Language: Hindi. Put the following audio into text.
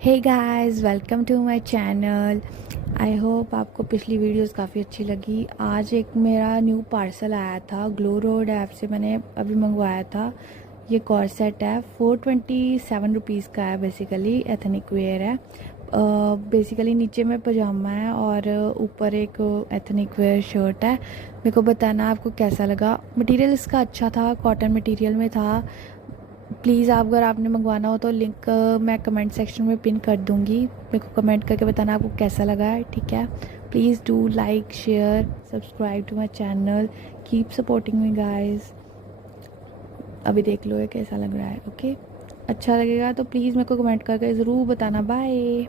Hey guys, welcome to my channel. I hope आपको पिछली वीडियोस काफ़ी अच्छी लगी। आज एक मेरा न्यू पार्सल आया था, ग्लो रोड ऐप से मैंने अभी मंगवाया था। ये कॉर्सेट है, 427 रुपीज़ का है। बेसिकली एथनिक वेयर है। बेसिकली नीचे में पजामा है और ऊपर एक एथनिक वेयर शर्ट है। मेरे को बताना आपको कैसा लगा। मटेरियल इसका अच्छा था, कॉटन मटेरियल में था। प्लीज़ आप अगर आपने मंगवाना हो तो लिंक मैं कमेंट सेक्शन में पिन कर दूँगी। मेरे को कमेंट करके बताना आपको कैसा लगा है, ठीक है। Please do like, share, subscribe to my channel. Keep supporting me guys. अभी देख लो ये कैसा लग रहा है। ओके, अच्छा लगेगा तो प्लीज़ मेरे को कमेंट करके ज़रूर बताना। बाय।